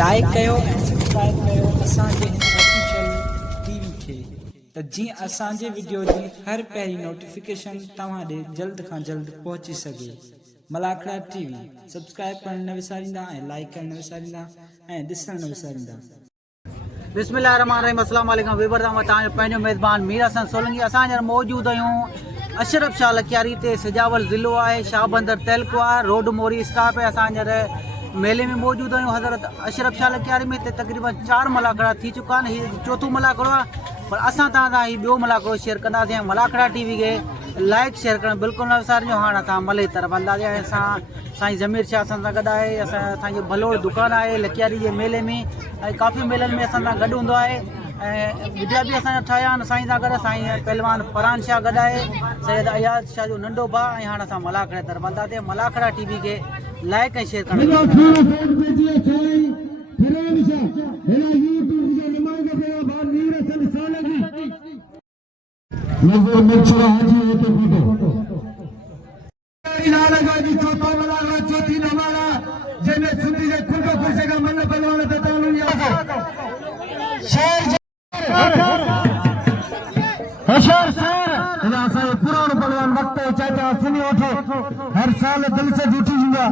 Like कयो ऐं subscribe कयो असांजे ऑफिशियल टीवी खे त जीअं असांजे वीडियो जी हर पहिरीं नोटिफिकेशन तव्हां ॾे जल्द खां जल्द पहुची सघे। मलाखड़ा टीवी सब्सक्राइब करण न विसारींदा ऐं लाइक करण न विसारींदा ऐं ॾिसण न विसारींदा। बिस्मिल्लाहिर्रहमानिर्रहीम अस्सलाम वालेकुम वेबर में तव्हांजो पंहिंजो मेज़बान मीर हसन सोलंकी असां हींअर मौजूद आहियूं अशरफ शाह लखियारी ते सिजावल ज़िलो आहे शाहबंदर तहलको आहे रोड मोरी स्टॉप है। असां हींअर मेले में मौजूद आहियूं हज़रत अशरफ शाह लखियारी में तक़रीबन 4 मलाखड़ा थी चुका आहिनि। हीउ चौथों मलाखड़ो आहे पर असां तव्हां सां हीउ ॿियो मलाखड़ो शेयर कंदासीं। मलाखड़ा टीवी खे लाइक शेयर करणु बिल्कुलु न विसारिजो। हाणे असां मले तरफ़ हलंदासीं ऐं साईं ज़मीर शाह असां सां गॾु आहे। असांजो भलोड़ दुकानु आहे लखियारी जे मेले में ऐं काफ़ी मेलनि में असां सां गॾु हूंदो आहे ऐं विडिया बि असांजा ठाहिया आहिनि साईं सां गॾु। साईं पहलवान फरहान शाह गॾु आहे सैयद अयाज शाह जो नंढो भाउ। ऐं हाणे असां मलाखड़े तरफ़ हलंदासीं। मलाखड़ा टीवी खे लाइक ऐं शेयर करणु पुरानो पहलवान वक्त चाचा सुनी उठो हर साल दिल से जुटी जुआ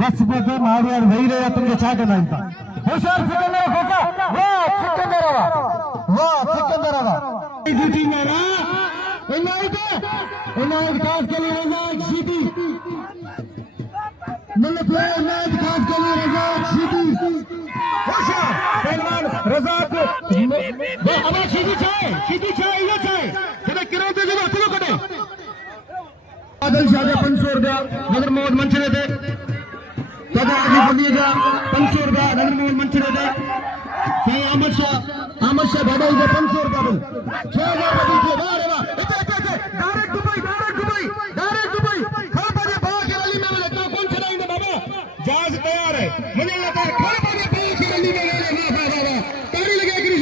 बस बजे मारियार वही रहे तुमके छा के नहीं था होशियार सिकंदर खोसा वाह सिकंदर जुटी मेरा इनायत खास के लिए रजा शीदी मतलब इनायत खास के लिए रजा शीदी होशियार पहलवान रजा को अब शीदी चाहे ये चाहे आदल शाह 500 रुपया नगर मोहम्मद मंचरे थे दादा आदि बलिएगा 500 रुपया नगर मोहम्मद मंचरे थे सही अहमद शाह बाबा को 500 रुपया बोल 6000 रुपया दीजिए। वाह वाह डायरेक्ट दुबई खा पाजे बाबा की रैली में लगता कौन चलाएंगे बाबा जहाज तैयार है मुझे लगता है खा पाजे बाबा की रैली में वाह ताली लगे कृष्ण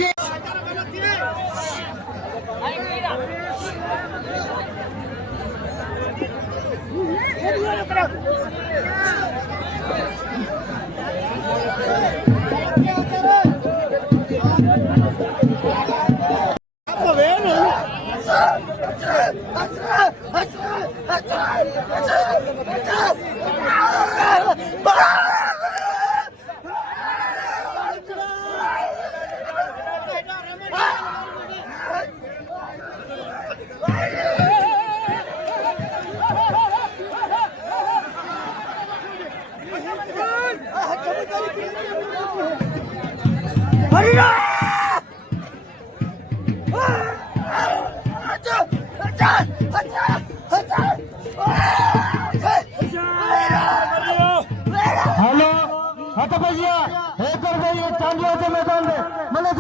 चांदिया के मैदान में मतलब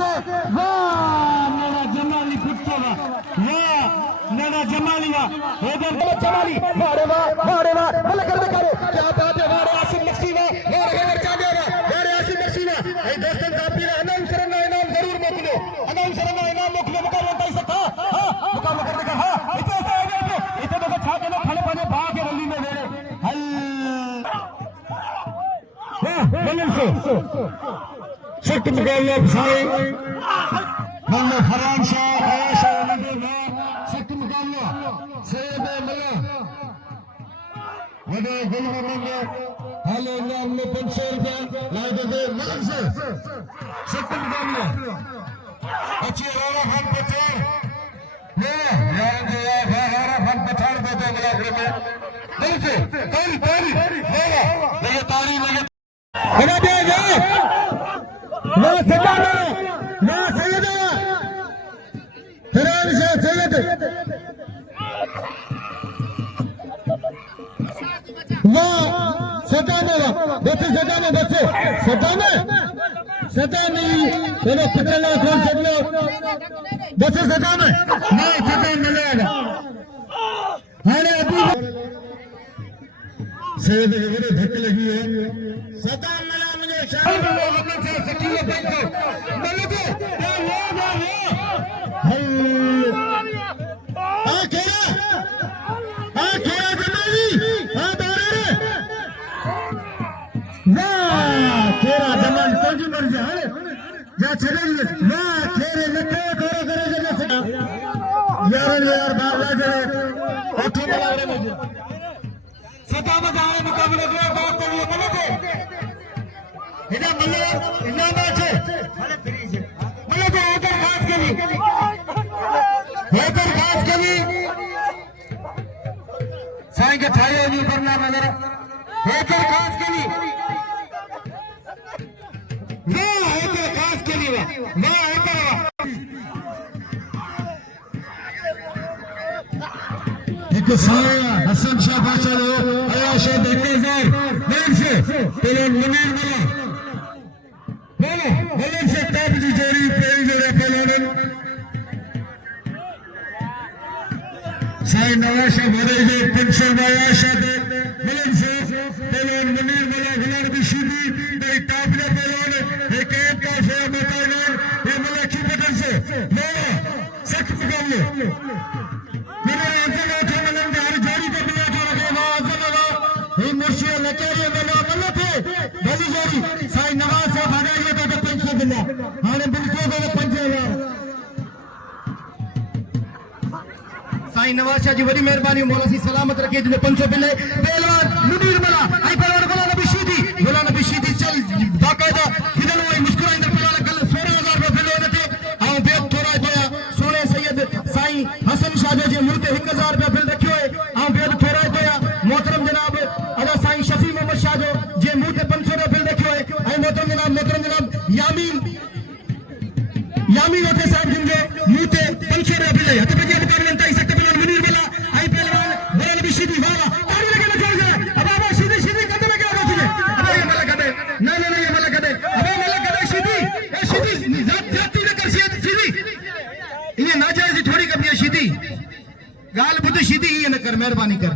वाह मेरा जमाली कुत्ता वाह मेरा जमाली जमाली वारे वाह मतलब कर क्या बात है वारे आसिम नक्सीवा वारे घर चांदिया वारे आसिम नक्सीवा ए दोस्तन का पीरा अनाउंसर ना इनाम जरूर मोकलो मुकाबला कर सकता मुकाबला कर देगा हां इते देखो छाते में खड़े पाने बा के रैली में वेड़े हल बल्लन से सख्त मुकाबला साईं मोहम्मद फरहान शाह आयशा नंदे सख्त मुकाबला सैयद मल्ला वडे गुल मंगे हाले नाम में 500 रुपया लाए दे मलक से सख्त मुकाबला अच्छी राणा खान पठान ये राणा खान पठान को दे मुकाबले में दिल से ताली होगा ये ताली लगे बना दे ना सैयद फरहान शाह सैयद वाह सदाने मैंने पकड़ना खोल सकलो बस सदाने नहीं सदाने मिलेगा हाने अभी सैयद के मेरे धक्के लगी है सदाने मिला मुझे शायद लोग अपने से सकीले बैंक को मिल गए तेरा जमन या चलें ना तेरे लटे करे करे जने से यार बाबा जने ओठो बलावड़े में सदा मजाने मुकाबले में बात करिए गलत है इधर मल्ले इन्ना मैच है मल्ले फ्रीज है मल्ले तो होकर घास के लिए साईं के ठाए नहीं करना नजर होकर घास के लिए एक साया हसन शाह बादशाह आयाशा बेकेजार मेन से पेलन मुनीर मला बोलो बोलन से टॉप जी जोड़ी पेरी जोड़े पेलन साई नवाशा भरे जो पिंसर आयाशा दे मिलन से पेलन मुनीर मला हुनर बिशीदी दे टॉप दे पेलन एक एक का से बताने ये मला की बटन से बोलो सख्त मुकाबले मेरे आजम उठे मलन दार जोड़ी पे बिना जो रखे आजम लगा ये मुर्शिद लकेरी बना मल्ले थे भली जोड़ी साई नवाज से भागा ये तो 500 बिना हाने बिल्कुल तो 5000 साई नवाज शाह जी बड़ी मेहरबानी मौला सी सलामत रखे जिने 500 बिले पहलवान मुनीर मला आई पहलवान गुलाम नबी शीदी चल बाकायदा हिदन वो मुस्कुराइंदे पहलवान कल 16000 रुपए बिले थे हां बेत थोड़ा जोया सोने सैयद साई हसन शाह जो मुंह ते 1000 रुपए बिल रखियो है हां बेत थोड़ा जोया मोहतरम जनाब अदा साई शफी मोहम्मद शाह जो जे मुंह ते 500 रुपए बिल रखियो है आई मोहतरम जनाब यामीन होते साहब जिनके मुंह ते 500 रुपए बिल है तो बजे मुकाबले में सकते पहलवान मुनीर मला आई पहलवान गुलाम नबी शीदी वाला ताली लगे ना जोर जरा अब आबा शीदी कदे में क्या होती है अब ये मला कदे ना ये मला कदे अब मला कदे शीदी ए शीदी जाती न कर शीदी ये नाजायज थोड़ी कभी शीदी गाल बुद्ध शीदी ये न कर मेहरबानी कर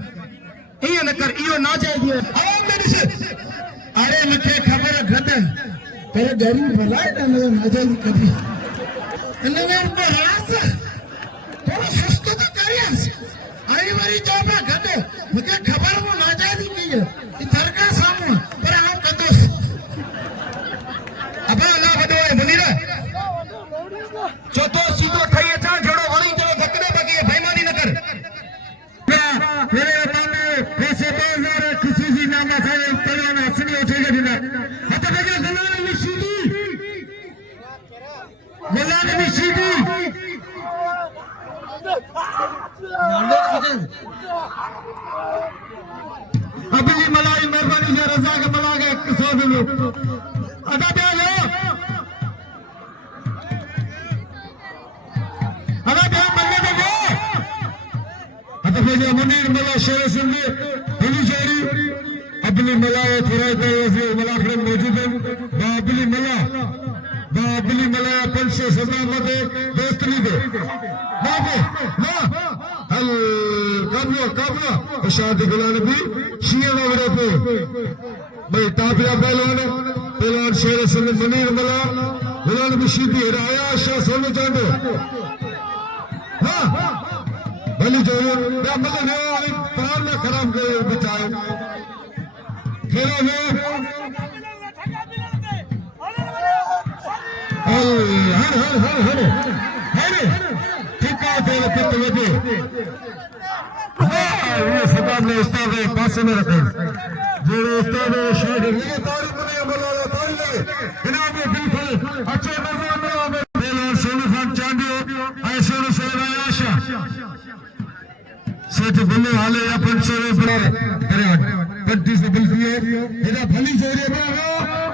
ये न कर यो नाजायज है आवाम ने से अरे मुझे खबर घट तेरे गरीब भलाई ना नाजायज कभी नवेर पे रास थोड़ा सस्तो तो करियस आई वाली जाबा घट मुझे खबर वो नाजायज की है इधर का सामू पर आप कंदोस अब ना बदोए मुनीरा चौथो सीधो खाइए था जोड़ो वणी जो धक्के बगे बेईमानी न कर मेरे बताने कैसे 2000 किसी भी नाम से पहलवान हसन उठेगा दिना हत बगे गुलाम नबी शीदी अभी मलाई मेहरबानी से रजा के मला के 100 दिलो अदा दे लो अदा दे बंदे दे लो अदा भेजे मुनीर मला शेर सुन भली जोड़ी अपनी मला थोड़ा तो मला खड़े मौजूद है बाबली मला 500 सदा मते दोस्त नहीं दे बाबू ना हल काबला शाद गुलाम नबी शिया वगैरह पे भाई टाफिया पहलवान शेर सुन मुनीर मला गुलाम नबी शीदी राया शाह सोने चांदो हां भली जोड़ी मैं मतलब प्राण में खराब कर बचाए खेलो में हर ठीक है तेरे पिट लगे ये सदा ने उस्ताद पास में रखे जो उस्ताद शायद ये तारीफ नहीं बोला तारीफ लगे इनाम में बिल्कुल अच्छे नजर में बेलाल सोनू खान चांदी ऐसे ने सेवा आशा सच बोले हाले या 500 रुपए अरे 25 से बिल दिए इधर भली जोड़े में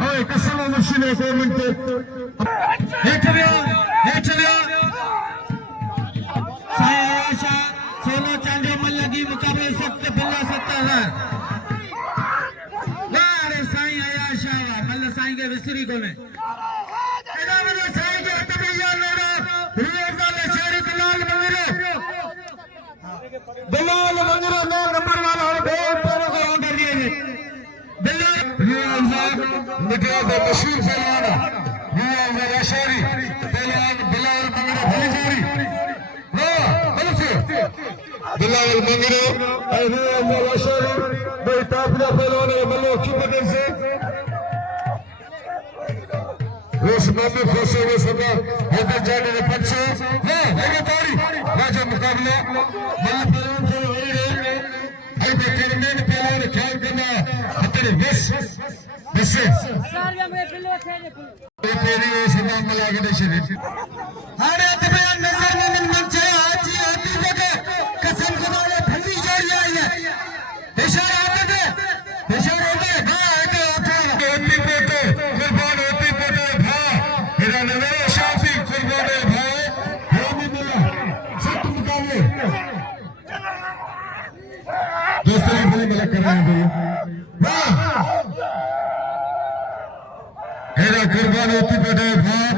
ओए कसम मुश्किल है 1 मिनट हेठ साई आशा सोना चांदी मल्ला की मुकाबले सकते बिल्ला सकता है ना अरे साई आशा मल्ला साई के विसरी कोने एदा मल्ला साई के तबैया लोड़ा रोज वाले शेर बिलाल मंगरो नो नंबर वाला और बे पर को कर दिए बिलाल मिठा का मशहूर पहलवान शहरी पहलवान बिलाल मंगरो भली जोड़ी बिलाल मंगरो और शहरी भाई टाफिया पहलवान मल्लो की बदल से मामले खोसे हुए सदा हैदर जाने ने पंचो लगे ताड़ी राजा मुकाबला मल्ल पहलवान से हो रही है आई बेकरने ने पहलवान ख्याल करना हतरे बस ये तेरी ये सदा मला के देश है हारे अतबे नजर में मन चाहे आज ही होती बके कसम खुदा ने फंसी जोड़ी आई है इशारा आते थे इशारा होते हां आते होते पोते कुर्बान होती पोते भाई मेरा नजर शाफी कुर्बान है भाई ये भी मिला सख्त मुकाबले दोस्तों ये मिला कर रहे हैं वाह मेरा कुर्बान होती पोते भाई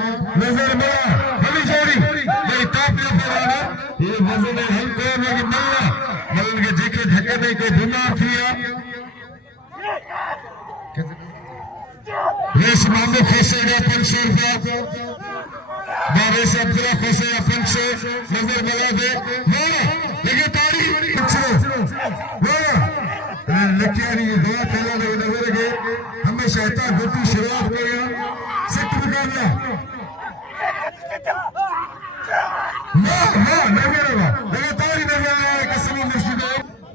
नजर मिला बड़ी जोड़ी ये टॉप पे पड़ा ये वजन हल्के में मिला मलन के जेके धक्के नहीं कोई बीमार किया रेस मामले खोसेगा 500 रुपया बारे से अब्दुल्ला खोसेगा 500 नजर मिला दे लेके ताड़ी लकियारी दवा पहला लगे नजर के हमेशा इतना गुट्टी शुरुआत करेगा सख्त मुकाबला नजर लगे ताड़ी नजर कसम मुर्शिद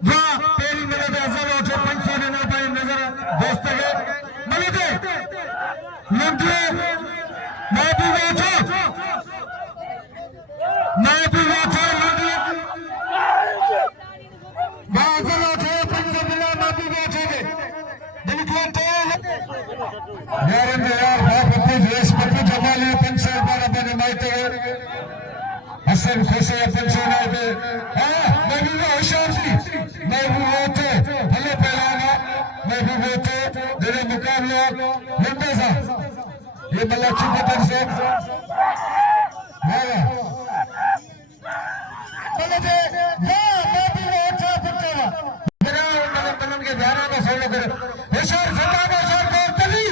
वाह तेरी मिले दे अजब उठे 500 ने ना पाई नजर दोस्त के मिले दे लंडे माफी वाचो लंडे बाजल उठे 500 मिला माफी वाचो के बिल्कुल तो यार बापू रेस पप्पू जमाली 500 पर अपने मायते हसन खुसे 500 ना दे हां मैं भी होशियार थी मैं भी होते भले पहलाना मैं भी होते मेरे मुकाबला लंडे सा ये मलाची पतन से वाह बोले दे वाह मैं भी होता पुत्रा मेरा मतलब के ध्यान में सोलो कर होशियार सदा होशियार को तली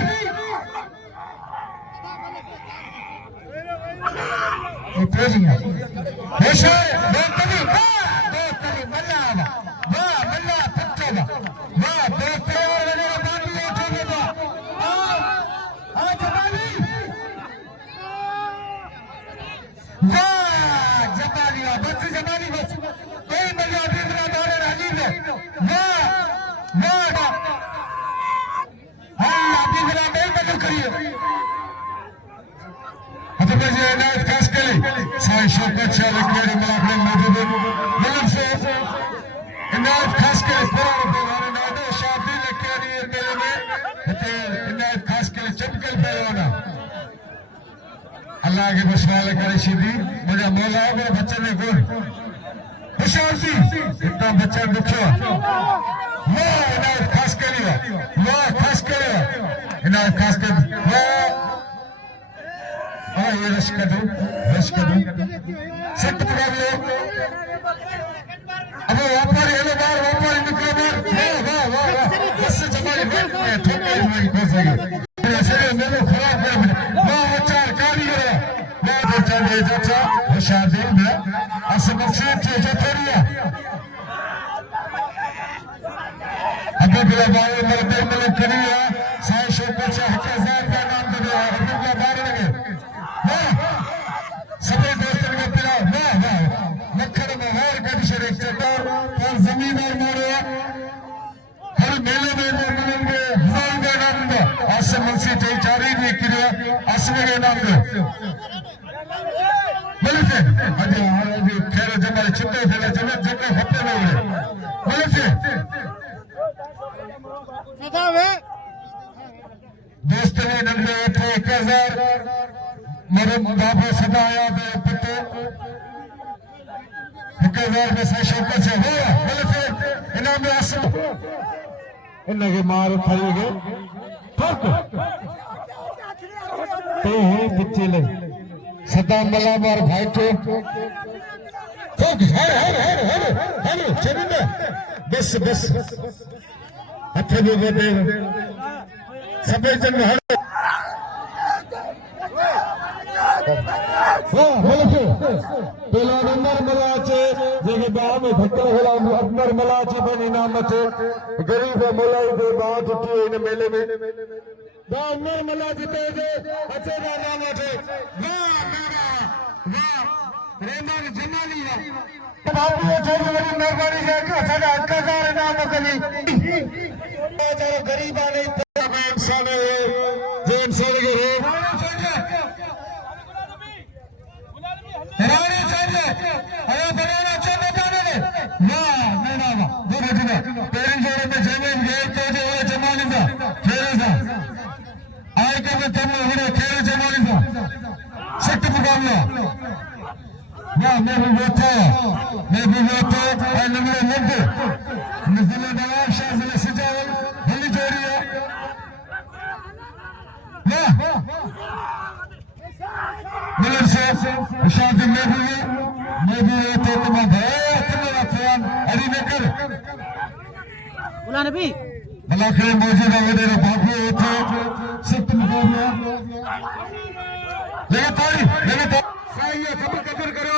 ये प्रेजिंग होशियार तली मल्ला वाह मल्ला पुत्रा वाह दोस्त और वगैरह बाकी उठेंगे तो हां जबाली वाह जबाली बस कोई मल्ला दूसरा दौड़े राजी है वाह अल्लाह दूसरा नहीं बदल करिए अतः ये नायक खास के लिए साईं शौकत शाह लखनऊ में मौजूद है मतलब से इनायत खास के लिए पूरा पहलवान नादर शादी लखनऊ मेले में इनायत खास के लिए चमकल पहलवाना अल्लाह के बसवाले करे सीधी मुझे मौला है मेरे बच्चे ने गुण होशियार थी इतना बच्चा दुखिया वो इनायत खास के लिए इनायत खास के हाँ ये रश कर दो सख्त मुकाबले अब वापर ये लोग बार वापर निकलो बार वाह बस जमाली ठोके हमारी फंसेगी ऐसे मेरे खराब कर वाह चार कारीगर वाह बच्चा ने चाचा होशियार दिल में असमत से जथरिया अभी बिला बारे मरते मिले करिया साईं शौकत शाह 1000 का नाम दे अभी बिला बारे लगे सभी दोस्तों को पिलाओ वाह मक्खन में और कभी शरीक चटाओ और जमीन और मोड़ो हर मेले में मिलेंगे हजार का नाम दो आसम मनसी चाहिए चारी भी क्रिया आसम के नाम दो मिलते अजय अभी खेल जमाले चित्ते खेले जगह हफ्ते में उड़े मिलते दोस्त ने नंदे 1000 मरम बाबा सदा आया है पत्ते 1000 में से शौकत से हो बोले से इनाम में आसो इनके मार खाएंगे ठोक तो है बच्चे ले सदा मला मार भाई तो ठोक हर चलिए बस हथे भी दे सबे जन हर पहला नंबर मलाचे जेके बाह में धक्का होला अंदर मलाचे बनी नाम थे गरीब मोलाई दे बाह टुटी इन मेले में वाह निर्मला जीते जे अच्छे का नाम उठे वाह मेरा वाह रहमान जमाली बापू जो बड़ी मेहरबानी है असांजा 1000 नाम कली चलो गरीब आ नहीं इंसान है जो इंसान के रो रानी चाहिए अरे बनाना चाहिए जाने दे वाह मेरा वाह देखो देखो पेरेंट्स जोड़े में जमीन गेट तो जो जमाली सा खेल सा आए के में तुम उन्हें खेल जमाली सा सख्त मुकाबला वाह मैं भी बैठा नंबर नब्बे नजर नवाब शाह जिले सिजावल भली जोड़ी है वाह मिलन से शादी में भी तो तुम भाई तुम्हारा फैन अली नकर बोला नबी मलाखरे मौजूद है मेरे बाबू थे सख्त मुकाबला लगातार साईं सब कदर करो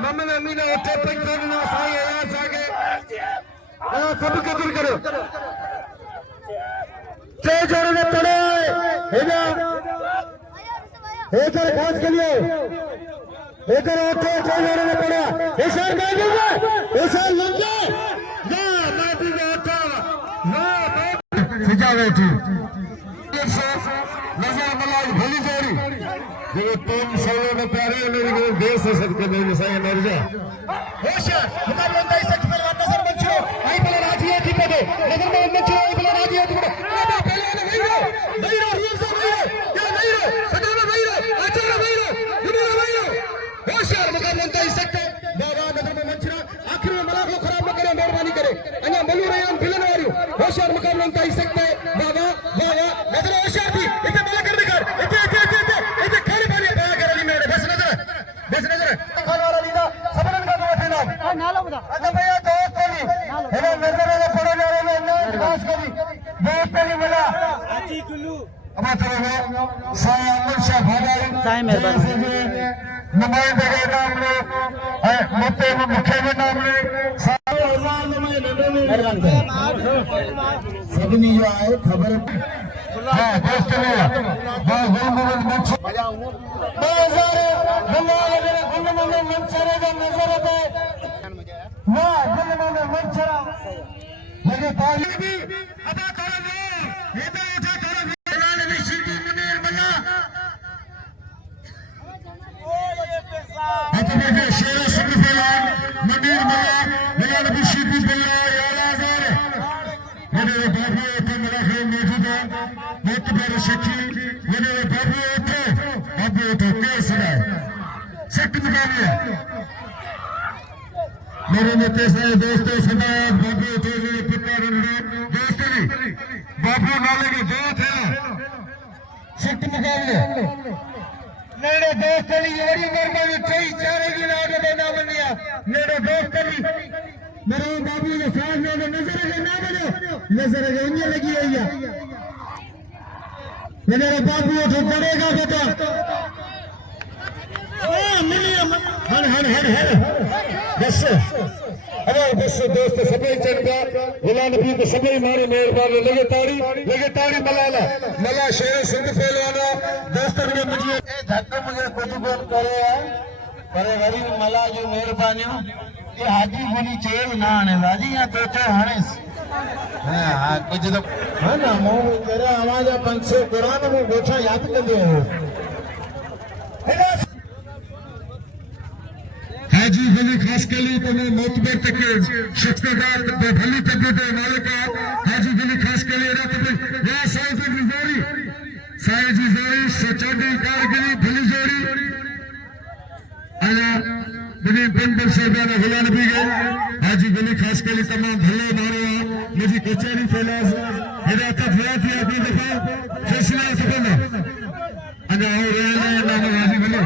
मोहम्मद अमीन उठे पंचना साईं आयास आगे सब कदर करो छह जोड़े में पड़े हेगा एक खास के लिए एक उठे छह जोड़े में पड़ा ईशान कर दूंगा ईशान लंगे वाह माटी में उठा वाह सिजा बैठी नजर मलाज भली जोड़ी जो 3 सालों में प्यारे मेरी देश से सदके में साईं नरजा होशियार मुकाबला दई सकते हैं नजर बच्चो आई बला राजी है ठीक है नजर में बच्चो आई बला राजी है ठीक है बाबा पहले नहीं रो रील से नहीं रो या नहीं रो सदा में नहीं रो अच्छा नहीं रो दुनिया नहीं रो होशियार मुकाबला दई सकते बाबा नजर में बच्चो आखिर में मलाक को खराब न करे मेहरबानी करे अन्य मलू रहे हम फिलन वाली होशियार मुकाबला दई सकते बाबा बाबा नजर होशियार थी इतने बड़ा कर दिखा इतने बस नजर खान वाला लीदा सबरन का दो थे नाम नालो बता अच्छा भैया दोस्त कली है नजर में पड़ो जा रहे हैं खास कली दोस्त कली मिला आजी गुल्लू अब चलो साईं अमर शाह भागाई साईं मेहरबानी नुमाइंदे के नाम ले मुते मुखे के नाम ले सारे हजार नुमाइंदे सबनी जो आए खबर हां दोस्त ने वाह गुलमोहन मंच बाजार गुलमोहन मंचरे का नजर पे वाह गुलमोहन मंचरा लगे ताली भी अदा करो इधर उठा करो लाल भी सीधी मुनीर बना अच्छा शेर सिंह फैलान मुनीर बना लाल भी सीधी बना यार आजार मेरे बाबू थे मेरा है मौजूद है मोतबर शकी मेरे बाबू थे केस है सख्त मुकाबले मेरे में कैसे दोस्तों समाज बाबू थे पिता दोस्त भी बाबू नाले के दो थे सख्त मुकाबले मेरे दोस्त अली बड़ी मेहरबानी कई चारे की लाग देना बनिया मेरे दोस्त अली मेरे बाबू के साथ में नजर के ना बनो नजर के उंगली लगी हुई है मेरे बाबू उठो पड़ेगा बेटा हर हर हर हर बस अरे बस दोस्त सभी चढ़ गुलाम नबी को सभी मारे मेहरबानी लगे ताड़ी मला शेर सिंह पहलवाना दोस्तों ने मुझे धक्का मुझे कुछ बोल करे पर गरीब मला जो मेहरबानी ये हाजी बोली चेल ना आने राजी या तो हाने हां कुछ तो हां ना मो तेरा आवाज पंछी कुरान में बैठा याद कर दे हाजी भली खास के लिए तो मैं मोतबर तक शख्सियत भली तबीयत मालिक हाजी भली खास के लिए रात में या साइज जी जोड़ी सचादी कारगिरी भली जोड़ी आया मेरी बंदर सरदार गुलाम नबी गए हाजी भली खास के लिए तमाम भले मारो मुझे कचहरी फैलास हिदायत दिया थी अपनी दफा फैसला सफल अना और नाम हाजी भली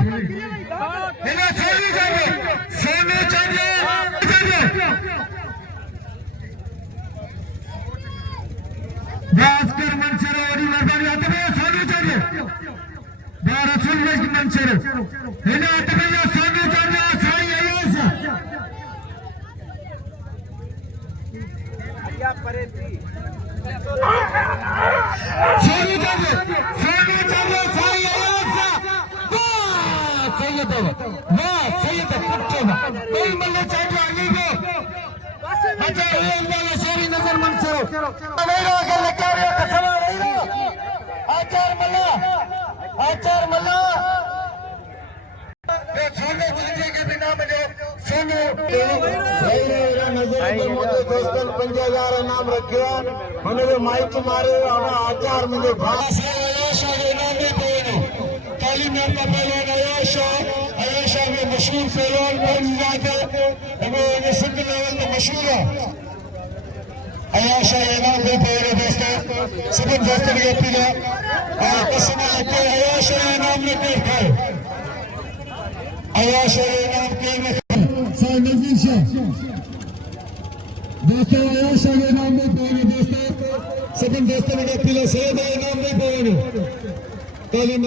बिना सोनी चाहिए भास्कर मंचर और मर्दानी आते भैया सोनी चाहिए रसूल मंचर हिना आते भैया सोनी चाहिए साईं अयास सोनू चंद्र साई आयासा वाह सैयद पुट्टे कोई मल्ले चंद्र अली को अच्छा ये वाला शेरी नजर मन से मेरा गल कार्य का सवाल है आचार मल्ला ये सोनू चंद्र के बिना मिले सोनू नजर पर मुझे दोस्तन 5000 इनाम रखियो हुनजो माइक मारे आचार मुझे भाषा आयशा जो इनाम में कोई तालीम का पहलवान आयशा में मशहूर पहलवान बन जाते वो सिंध लेवल पे मशहूर है आयशा इनाम में कोई दोस्तों सभी दोस्तों के पीला कसम है आयशा इनाम में कोई आयशा इनाम के साई नजीर शाह दोस्तों आयशा के नाम में कोई दोस्तों सभी दोस्तों ने पीला सैयद इनाम में कोई तालीम